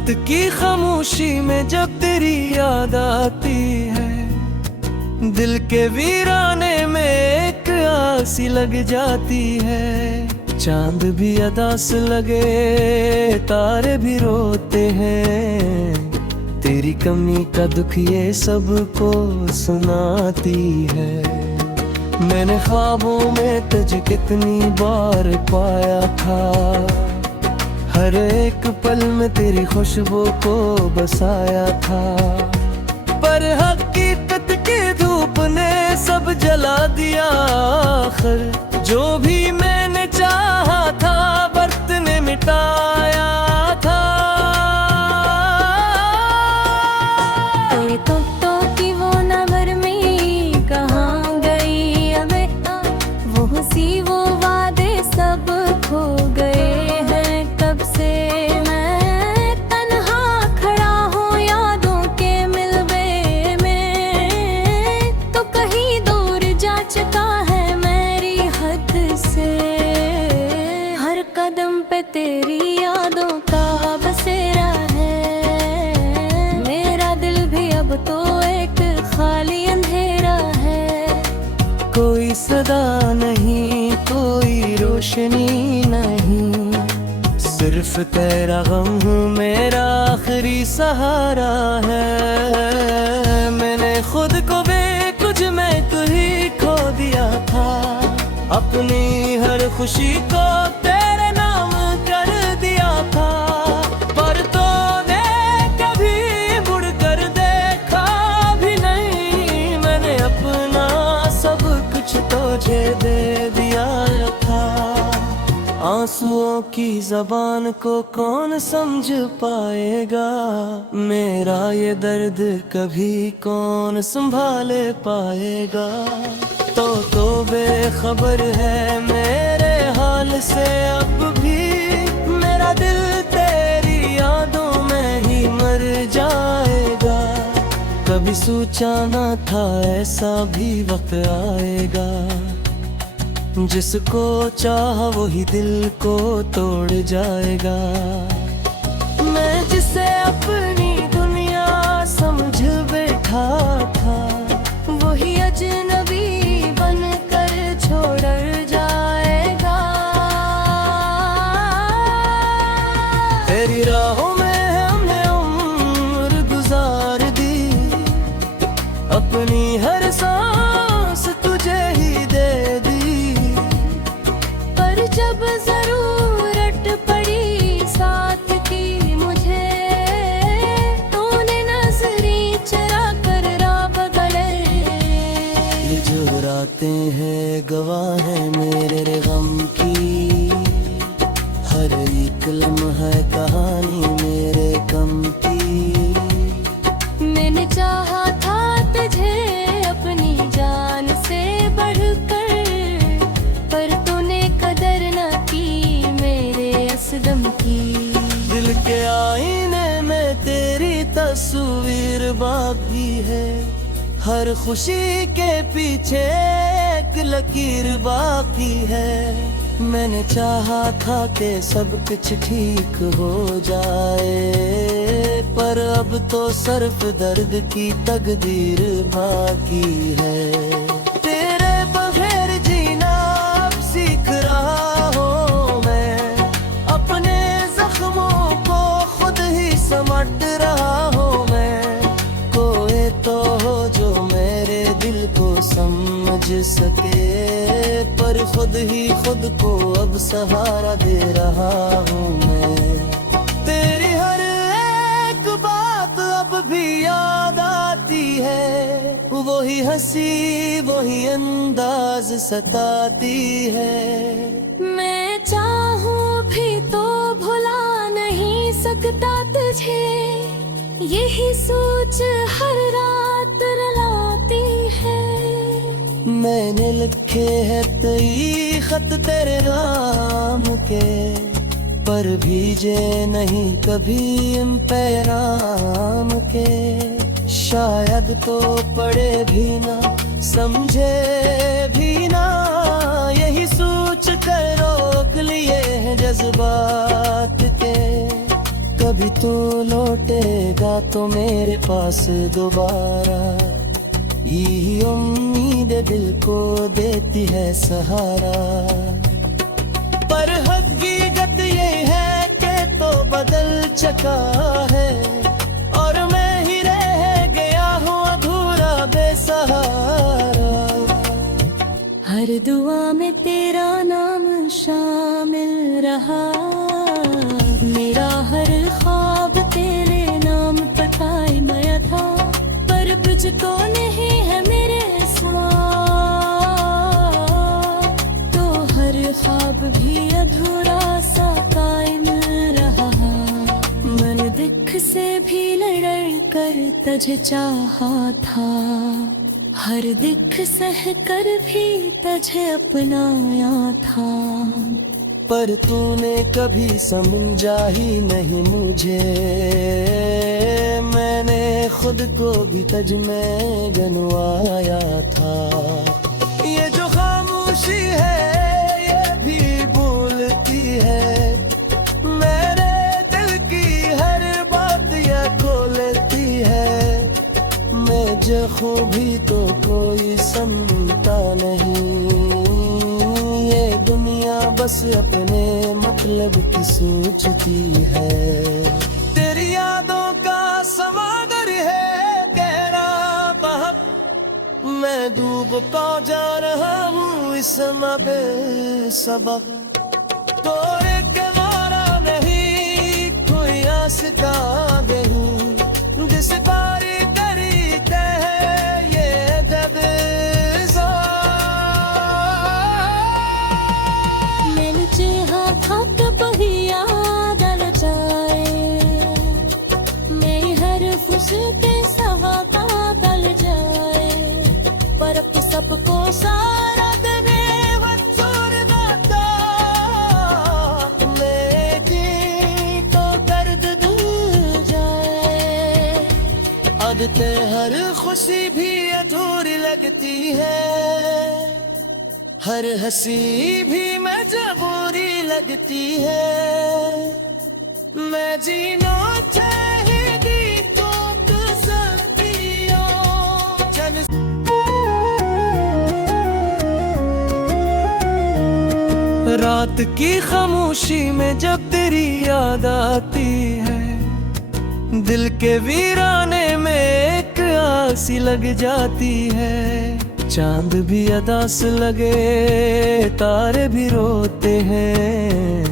रात की खामोशी में जब तेरी याद आती है, दिल के वीराने में एक आसी लग जाती है। चांद भी अदास लगे, तारे भी रोते हैं, तेरी कमी का दुख ये सबको सुनाती है। मैंने ख्वाबों में तुझे कितनी बार पाया था, हर एक पल में तेरी खुशबू को बसाया था, पर हकीकत की धूप ने सब जला दिया। आखिर जो भी मैंने चाहा था, वक्त ने मिटाया था। तो की वो नगर में कहाँ गई अबे, वो हंसी वो वादे सब खो गए हैं। कब से मैं तन्हा खड़ा हूँ यादों के मिलवे में, तो कहीं दूर जा चुका है मेरी हद से। हर कदम पे तेरी यादों का बसेरा है, मेरा दिल भी अब तो एक खाली अंधेरा है। कोई सदा नहीं, कोई रोशनी नहीं, सिर्फ तेरा गम मेरा आखिरी सहारा है। मैंने खुद को बेकुछ में तू ही खो दिया था, अपनी हर खुशी को तेरे नाम कर दिया था, पर तूने कभी मुड़कर देखा भी नहीं। मैंने अपना सब कुछ तुझे दे दिया था। आंसुओं की जबान को कौन समझ पाएगा, मेरा ये दर्द कभी कौन संभाले पाएगा। तो बेखबर है मेरे हाल से अब भी, मेरा दिल तेरी यादों में ही मर जाएगा। कभी सोचा ना था ऐसा भी वक्त आएगा, जिसको चाहा वही दिल को तोड़ जाएगा। मैं जिसे अपनी दुनिया समझ बैठा था, वही अजनबी बनकर छोड़ जाएगा। तेरी राहों में हमने उम्र गुजार दी, अपनी हर सांस तुझे ही दे दी, पर जब जरूरत पड़ी साथ की मुझे, तूने नजरी चरा कर राह बदले। ये जो रातें हैं गवाह है मेरे गम की, हर एक लम्हा कहानी मेरे गम की। मैंने चाहा था तुझे अपनी जान से बढ़कर, पर तूने कदर न की मेरे असदम की। दिल के आईने में तेरी तस्वीर बाकी है, हर खुशी के पीछे एक लकीर बाकी है। मैंने चाहा था कि सब कुछ ठीक हो जाए, पर अब तो सिर्फ दर्द की तकदीर बाकी है। तेरे बगैर जीना अब सीख रहा हूँ मैं, अपने जख्मों को खुद ही समट रहा हूँ मैं। कोई तो हो जो मेरे दिल को समझ सके, पर खुद ही खुद को अब सहारा दे रहा हूँ मैं। तेरी हर एक बात अब भी याद आती है, वही हंसी वही अंदाज सताती है। मैं चाहूं भी तो भुला नहीं सकता तुझे, यही सोच हर रात रुलाती है। मैंने लिखे हैं कई खत तेरे नाम के, पर भीजे नहीं कभी इन पैगाम के। शायद तो पढ़े भी ना समझे भी ना, यही सोच कर रोक लिए हैं जज्बात के। कभी तू लौटेगा तो मेरे पास दोबारा, यही उम्मीद दिल को देती है सहारा। पर हकीकत ये है कि तो बदल चुका है, और मैं ही रह गया हूँ अधूरा बेसहारा। हर दुआ में तेरा नाम शामिल रहा, मेरा हर ख्वाब तेरे नाम पर कायम था। पर तुझको नहीं है मेरे साथ, तो हर ख्वाब भी अधूरा सा कायम रहा। मन दुख से भी लड़ कर तुझे चाहा था, हर दिख सह कर भी तुझे अपनाया था। पर तूने कभी समझा ही नहीं मुझे, मैंने खुद को भी तुझ में गंवाया था। ये जो खामोशी है ये भी बोलती है, मेरे दिल की हर बात ये खोलती है। मैं जखूं भी तो कोई सुनता नहीं, ये दुनिया बस अपने मतलब की सोचती है। तेरी यादों का समागर है गहरा बहा, मैं डूब तो जा रहा हूँ इसमें बेसबब। तोरे के मारा नहीं कोई आस्था नहीं, जिस बारी करीते हैं ये जब के सवा का तल जाए। पर अब तो सबको सारा देने वंसूर दाता, लेकिन तो दर्द दूर जाए। आदतें हर खुशी भी अधूरी लगती है, हर हंसी भी मजबूरी लगती है। मैं जीना चाहेगी तो रात की खामोशी में जब तेरी याद आती है, दिल के वीराने में एक आसी लग जाती है। चांद भी अदास लगे तारे भी रोते हैं,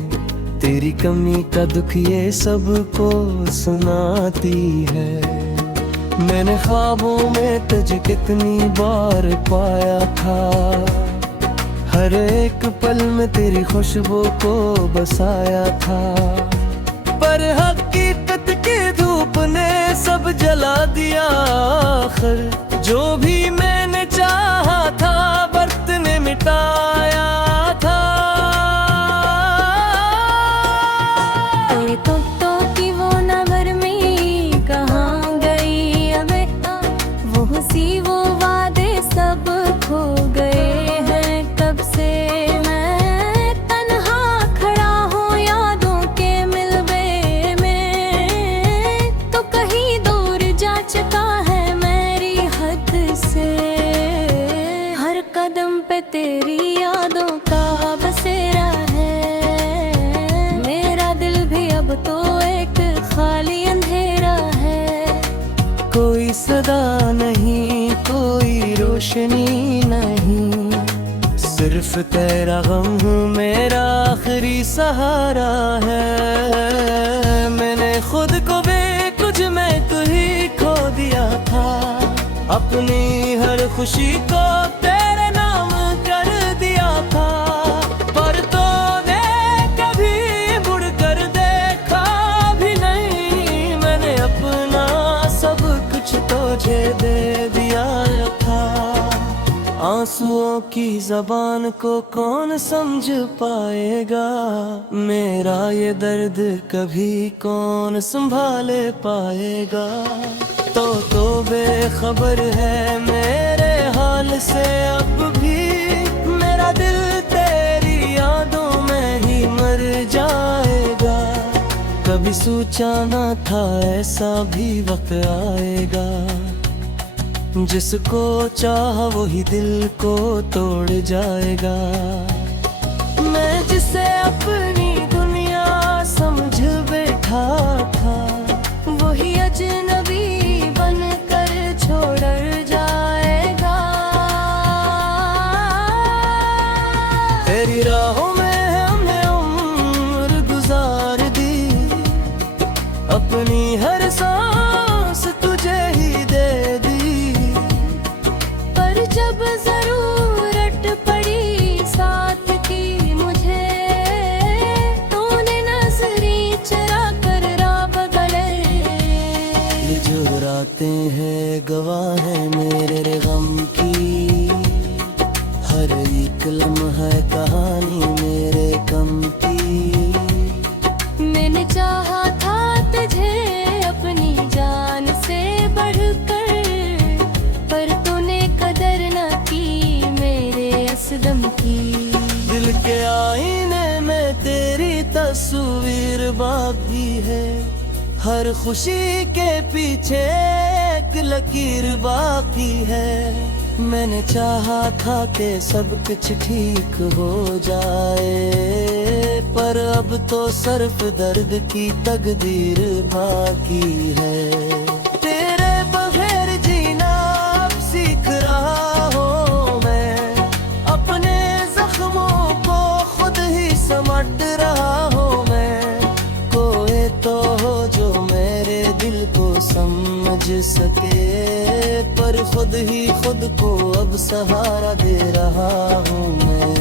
तेरी कमी का दुख ये सबको सुनाती है। मैंने ख्वाबों में तुझे कितनी बार पाया था, हर एक पल में तेरी खुशबू को बसाया था। पर हकीकत की धूप ने सब जला दिया आखिर, जो भी मैंने चाहा था वक्त ने मिटाया था। तो की वो नगर में कहाँ गई अब, वो हंसी वो वादे सब खो गए हैं। कब से मैं तन्हा खड़ा हूँ यादों के मिलबे में, तो कहीं दूर जा चुका है मेरी हद से। हर कदम पे तेरी यादों का बसेरा है, मेरा दिल भी अब तो एक खाली अंधेरा है। कोई सदा नहीं कोई रोशनी नहीं, सिर्फ तेरा गम मेरा आखिरी सहारा है। मैंने खुद को बेकुछ में तू ही खो दिया था, अपनी हर खुशी को तेरे नाम कर दिया था। पर तूने कभी मुड़ कर देखा भी नहीं, मैंने अपना सब कुछ तुझे दे दिया था। आंसुओं की जबान को कौन समझ पाएगा, मेरा ये दर्द कभी कौन संभाले पाएगा। तो बेखबर है मेरे हाल से अब भी, मेरा दिल तेरी यादों में ही मर जाएगा। कभी सोचा ना था ऐसा भी वक्त आएगा, जिसको चाहा वही दिल को तोड़ जाएगा। मैं जिसे अपनी दुनिया समझ बैठा था, वही अजनबी बनकर छोड़ जाएगा। तेरी राहों में हमने उम्र गुजार दी, अपनी हर सांस तुझे ही दे दी। पर जब जरूरत पड़ी साथ की मुझे, तूने नजरी चरा कर राह बगले। ये जो रातें हैं गवाह है मेरे गम की, हर एक लम्हा कहानी मेरे गम की। मैंने चाहा था तुझे अपनी जान से बढ़कर, पर तूने कदर न की मेरे असदम की। दिल के आईने में तेरी तस्वीर बाकी है, हर खुशी के पीछे एक लकीर बाकी है। मैंने चाहा था कि सब कुछ ठीक हो जाए, पर अब तो सिर्फ दर्द की तकदीर बाकी है। तेरे बगैर जीना अब सीख रहा हूँ मैं, अपने जख्मों को खुद ही समट रहा हूँ मैं। कोई तो हो जो मेरे दिल को समझ सके, पर खुद ही खुद को अब सहारा दे रहा हूँ मैं।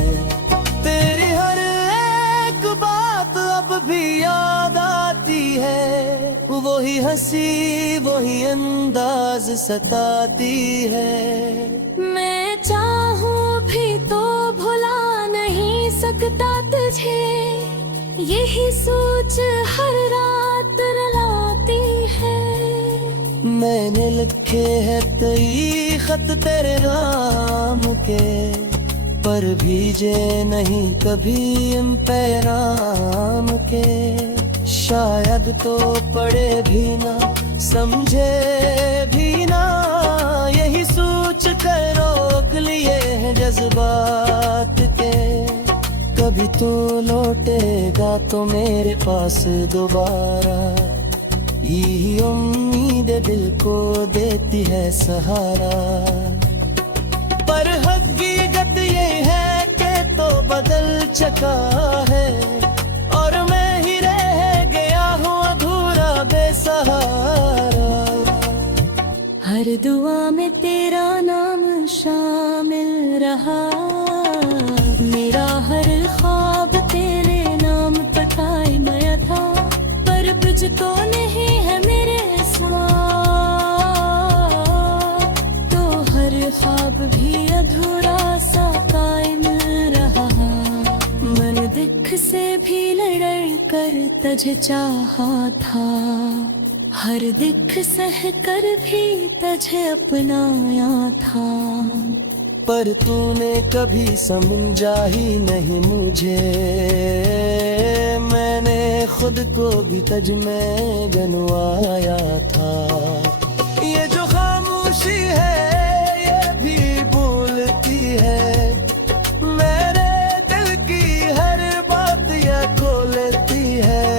तेरी हर एक बात अब भी याद आती है, वही हंसी वही अंदाज सताती है। मैं चाहूं भी तो भुला नहीं सकता तुझे, यही सोच हर रात रुलाती है। मैंने लिखे हैं कई खत तेरे नाम के, पर भीजे नहीं कभी इन पैगाम के। शायद तो पढ़े भी ना समझे भी ना, यही सोच कर रोक लिए हैं जज्बात के। कभी तो लौटेगा तो मेरे पास दोबारा, यही उम्मीद दिल को देती है सहारा। पर हकीकत ये है कि तो बदल चुका है, और मैं ही रह गया हूँ अधूरा बेसहारा। हर दुआ में तेरा नाम शामिल रहा, मेरा हर ख्वाब तेरे नाम पर कायम था। पर मुझको नहीं है मेरे साथ, तो हर ख्वाब भी अधूरा सा कायम रहा। मन दुख से भी लड़ कर तुझे चाहा था, हर दुख सह कर भी तुझे अपनाया था। पर तूने कभी समझा ही नहीं मुझे, मैंने खुद को भी तुझ में गनवाया था। ये जो खामोशी है ये भी बोलती है, मेरे दिल की हर बात ये खोलती है।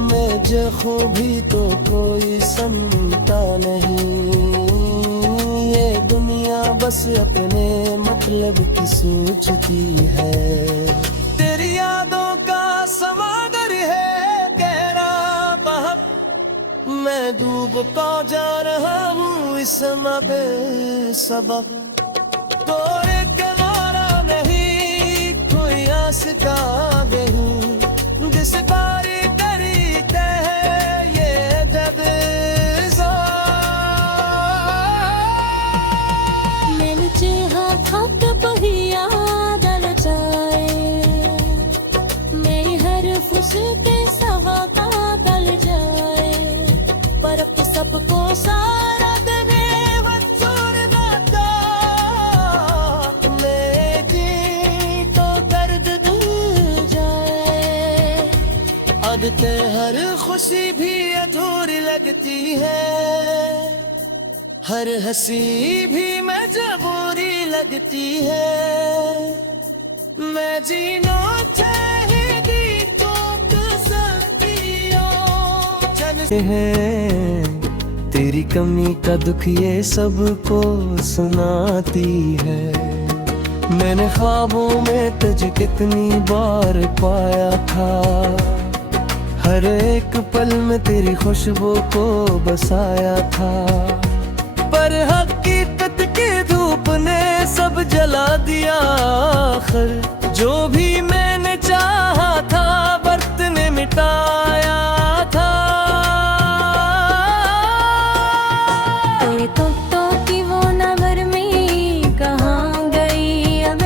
मैं जखूं भी तो कोई सुनता नहीं, ये दुनिया बस अपने मतलब की सोचती है। तेरी यादों का समागर है गहरा बहा, मैं डूब को जा रहा हूँ इस सबक। कोई किनारा नहीं कोई आस का नहीं, जिस बारी करीते हैं ये जब के सवा का दल जाए, पर अब सबको सारा देने वसूर दाता। लगते हर खुशी भी अधूरी लगती है, हर हंसी भी मजबूरी लगती है। मैं जीना चाहेगी तो सकती है, तेरी कमी का दुख ये सबको सुनाती है। मैंने ख्वाबों में तुझे कितनी बार पाया था, हर एक पल में तेरी खुशबू को बसाया था। पर हकीकत की धूप ने सब जला दिया आखिर, जो भी मैंने चाहा था वक्त ने मिटाया था। तेरे तो की वो नरमी कहाँ गई अब,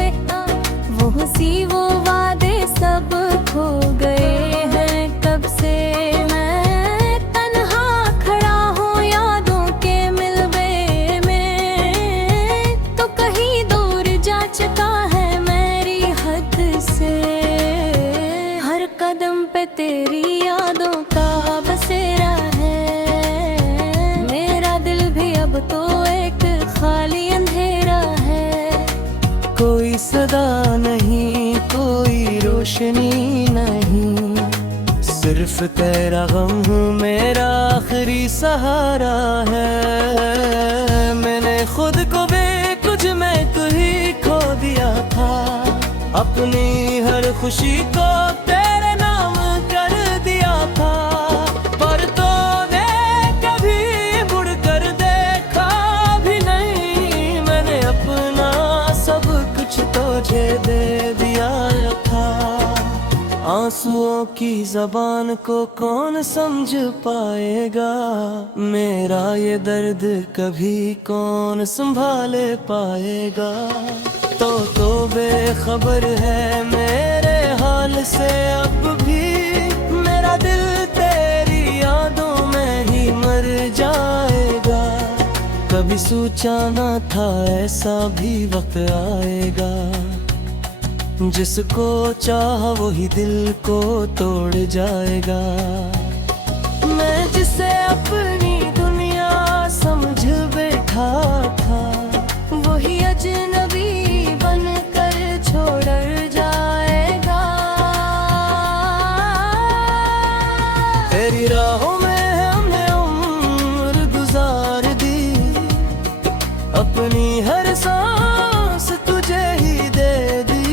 वो हंसी वो वादे सब खो गए हैं कब से। मैं तन्हा खड़ा हूँ यादों के मिलवे में, तो कहीं दूर जा चुका है मेरी हद से। हर कदम पे तेरी यादों का बसेरा है, मेरा दिल भी अब तो एक खाली अंधेरा है। कोई सदा नहीं, कोई रोशनी नहीं, सिर्फ तेरा गम मेरा आखिरी सहारा है। मैंने खुद को बेकुछ में ही खो दिया था, अपनी हर खुशी को तेरे नाम कर दिया था। पर तूने कभी मुड़ कर देखा भी नहीं, मैंने अपना सब कुछ तुझे दे दिया था। आंसुओं की जबान को कौन समझ पाएगा, मेरा ये दर्द कभी कौन संभाले पाएगा। तो बेखबर है मेरे हाल से अब भी, मेरा दिल तेरी यादों में ही मर जाएगा। कभी सोचा ना था ऐसा भी वक्त आएगा, जिसको चाहा वही दिल को तोड़ जाएगा। मैं जिसे अपनी दुनिया समझ बैठा था, वही अजनबी बनकर छोड़ जाएगा। तेरी राहों में हमने उम्र गुजार दी, अपनी हर सांस तुझे ही दे दी।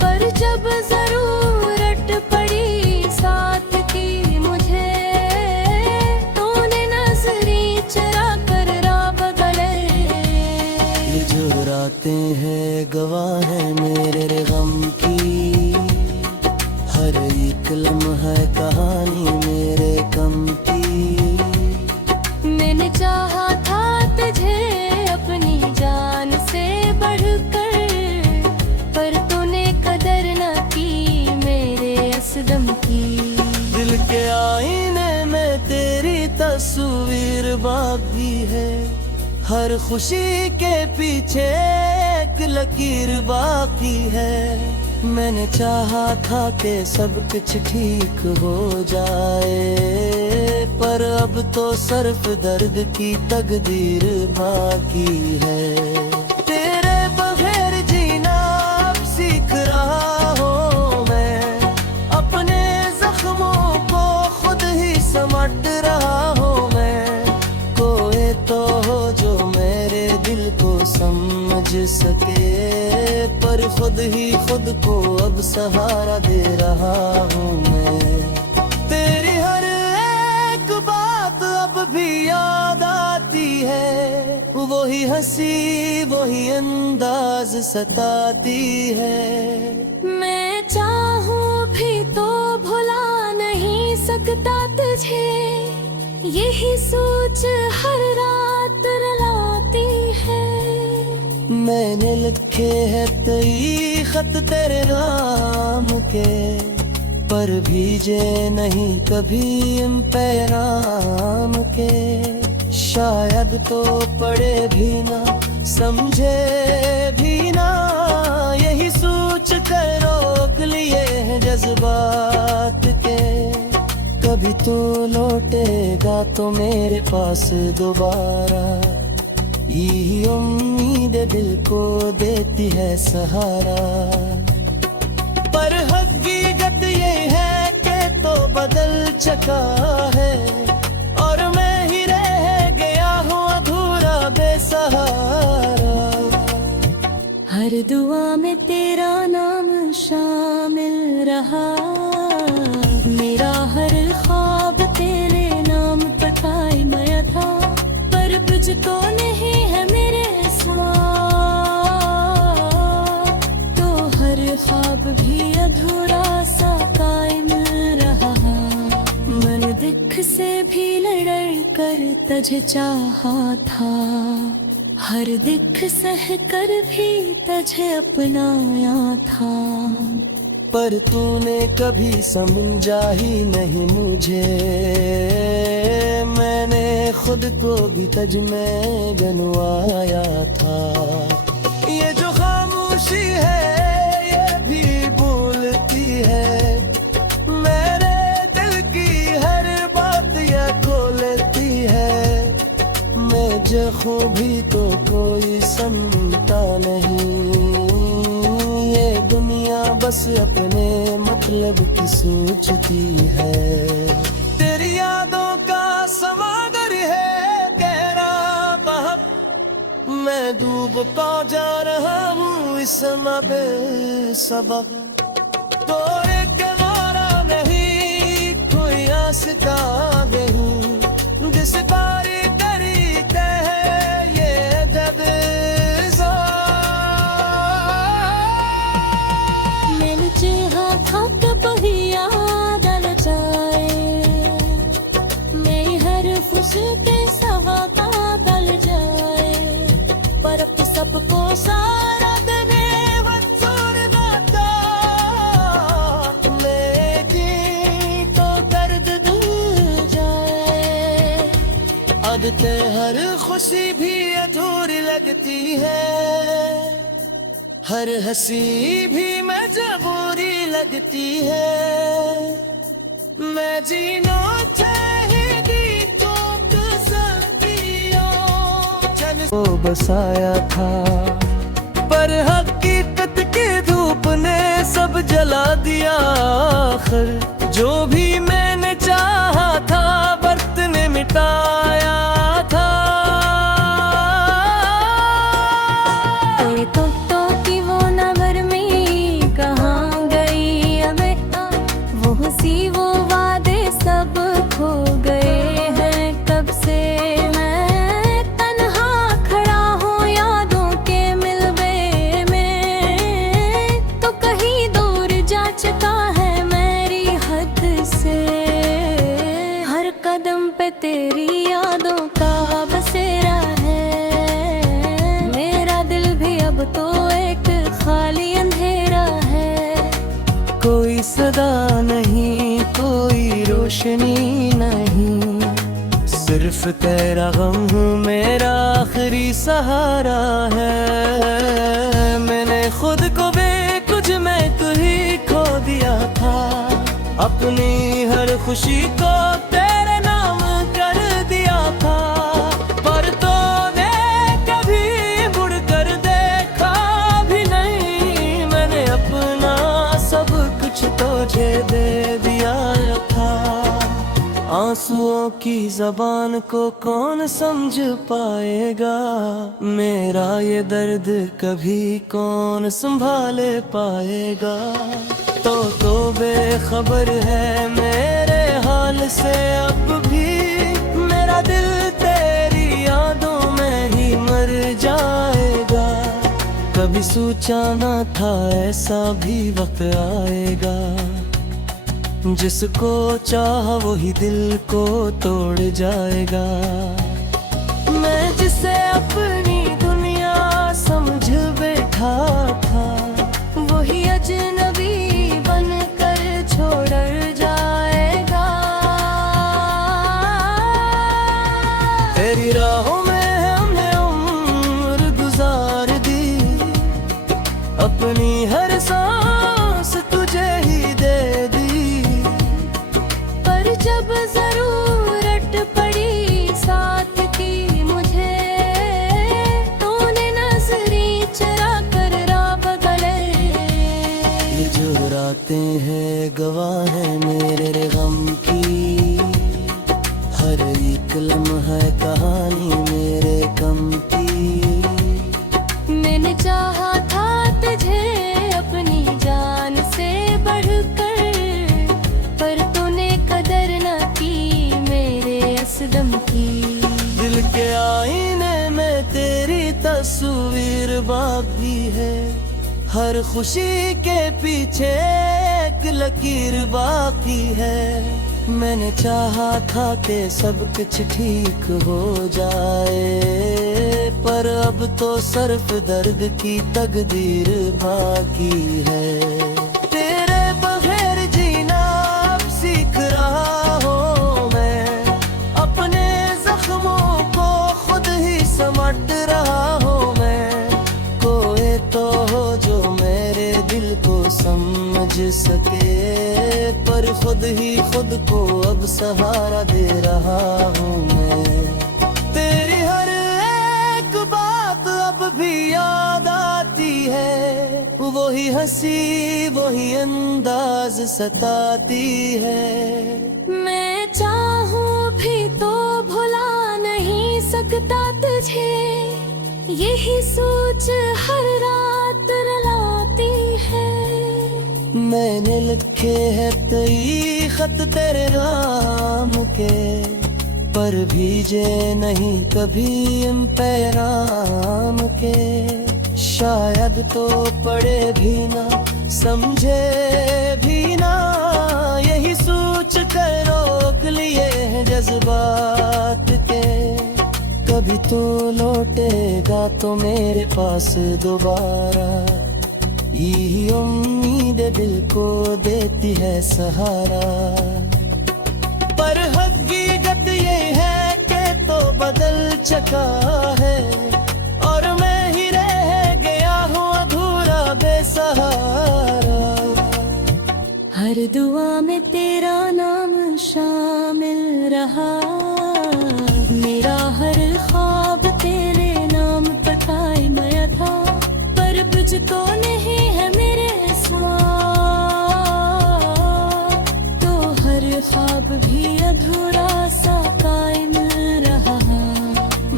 पर जब जरूरत पड़ी साथ की मुझे, तूने नजरी चरा कर राह बदले। ये जो रातें हैं गवाह है मेरे गम की, हर एक लम्हा है कहानी मेरे गम की। मैंने चाहा था तुझे अपनी जान से बढ़कर, पर तूने कदर न की मेरे असदम की। दिल के आईने में तेरी तस्वीर बाकी है, हर खुशी के पीछे एक लकीर बाकी है। मैंने चाहा था कि सब कुछ ठीक हो जाए, पर अब तो सिर्फ दर्द की तकदीर बाकी है। तेरे बगैर जीना अब सीख रहा हूँ मैं, अपने जख्मों को खुद ही समट रहा हूँ मैं। कोई तो हो जो मेरे दिल को समझ सके, पर खुद ही खुद को अब सहारा दे रहा हूँ मैं। तेरी हर एक बात अब भी याद आती है, वही हंसी वही अंदाज सताती है। मैं चाहूं भी तो भुला नहीं सकता तुझे, यही सोच हर रात रुलाती है। मैंने लिखे हैं कई खत तेरे नाम के, पर भीजे नहीं कभी इन पैगाम के। शायद तो पढ़े भी ना समझे भी ना, यही सोच कर रोक लिए हैं जज्बात तू लौटेगा तो मेरे पास दोबारा, यही उम्मीद दिल को देती है सहारा। पर हकीकत ये है कि तो बदल चुका है, और मैं ही रह गया हूँ अधूरा बेसहारा। हर दुआ में तेरा नाम शामिल रहा, मेरा हर ख्वाब तेरे नाम पर कायम था। पर तुझको नहीं है मेरे साथ, तो हर ख्वाब भी अधूरा सा कायम रहा। मैंने दुख से भी लड़ कर तुझे चाहा था, हर दिख सह कर भी तुझे अपनाया था। पर तूने कभी समझा ही नहीं मुझे, मैंने खुद को भी तुझ में गंवाया था। ये जो खामोशी है ये भी बोलती है, मेरे दिल की हर बात ये खोलती है। मैं जख्म भी तो कोई सुनता नहीं, ये दुनिया बस अपने मतलब की सोचती है। तेरी यादों का समागर है गहरा बहक, मैं डूबता जा रहा हूँ इस सबक। तो एक किनारा नहीं कोई आस्था नहीं, जिस बारी के सवा का दल जाए, पर अब सबको सारा देने वसूर बता। लेकिन तो दर्द दूर जाए, आदतें हर खुशी भी अधूरी लगती है, हर हंसी भी मजबूरी लगती है। मैं जीना चाहेगी को बसाया था, पर हकीकत की धूप ने सब जला दिया। आखिर जो भी मैंने चाहा था वक्त ने मिटाया था। तो कि वो नवर में कहाँ गई अबे, वो हंसी वो वादे सब खो गए हैं कब से। तेरी यादों का बसेरा है, मेरा दिल भी अब तो एक खाली अंधेरा है। कोई सदा नहीं कोई रोशनी नहीं, सिर्फ तेरा गम मेरा आखिरी सहारा है। मैंने खुद को बेकुछ में तू ही खो दिया था, अपनी हर खुशी को तेरे नाम कर दिया था। पर तूने कभी मुड़ कर देखा भी नहीं, मैंने अपना सब कुछ तुझे दे दिया था। आंसुओं की जबान को कौन समझ पाएगा, मेरा ये दर्द कभी कौन संभाले पाएगा। तो बेखबर है मेरे हाल से अब भी, मेरा दिल तेरी यादों में ही मर जाएगा। कभी सोचा ना था ऐसा भी वक्त आएगा, जिसको चाह वही दिल को तोड़ जाएगा। मैं जिसे अपनी दुनिया समझ बैठा था, वही अजनबी बनकर छोड़ जाएगा। तेरी राहों में हमने उम्र गुजार दी, अपनी हर सांस तुझे ही दे दी। पर जब गवाह है मेरे गम की, हर एक लम्हा है कहानी मेरे गम की। मैंने चाहा था तुझे अपनी जान से बढ़कर, पर तूने कदर न की मेरे असदम की। दिल के आईने में तेरी तस्वीर बाकी है, हर खुशी के पीछे एक लकीर बाकी है। मैंने चाहा था कि सब कुछ ठीक हो जाए, पर अब तो सिर्फ दर्द की तकदीर बाकी है। तेरे बगैर जीना अब सीख रहा हूँ मैं, अपने जख्मों को खुद ही समट रहा हूँ मैं। कोई तो हो जो मेरे दिल को समझ सके, पर खुद ही खुद को अब सहारा दे रहा हूँ मैं। तेरी हर एक बात अब भी याद आती है, वही हंसी वही अंदाज सताती है। मैं चाहूं भी तो भुला नहीं सकता तुझे, यही सोच हर रात रुलाती है। मैंने लिखे हैं कई खत तेरे नाम के, पर भीजे नहीं कभी इन पैगाम के। शायद तो पढ़े भी ना समझे भी ना, यही सोच कर रोक लिए हैं जज्बात के। कभी तो लौटेगा तो मेरे पास दोबारा, यही उम्मीद दिल को देती है सहारा। पर हकीकत ये है कि तो बदल चुका है, और मैं ही रह गया हूँ अधूरा बेसहारा। हर दुआ में तेरा नाम शामिल रहा, मेरा हर ख्वाब तेरे नाम पर कायम था। पर मुझको नहीं है मेरे साथ, तो हर ख्वाब भी अधूरा सा कायम रहा।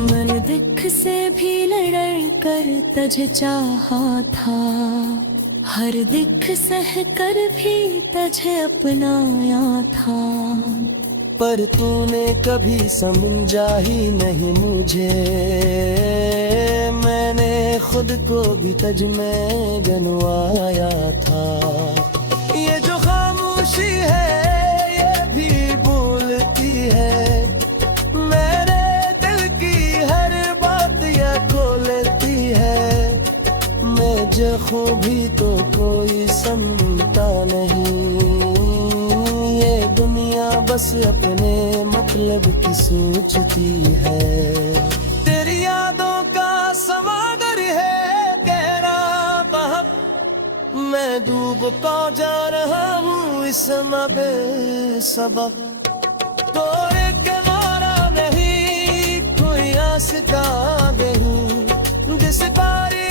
मन दुख से भी लड़ कर तुझे चाहा था, हर दिख सह कर भी तुझे अपनाया था। पर तूने कभी समझा ही नहीं मुझे, मैंने खुद को भी तुझ में गनवाया था। ये जो खामोशी है ये भी बोलती है, मेरे दिल की हर बात ये खोलती है। मैं जख्म भी तो कोई सुनता नहीं, ये दुनिया बस अपने मतलब की सोचती है। तेरी यादों का समागर है गहरा बहा, मैं डूबता जा रहा हूँ इस सबक। कोई किनारा नहीं कोई आस्था नहीं, जिस बारी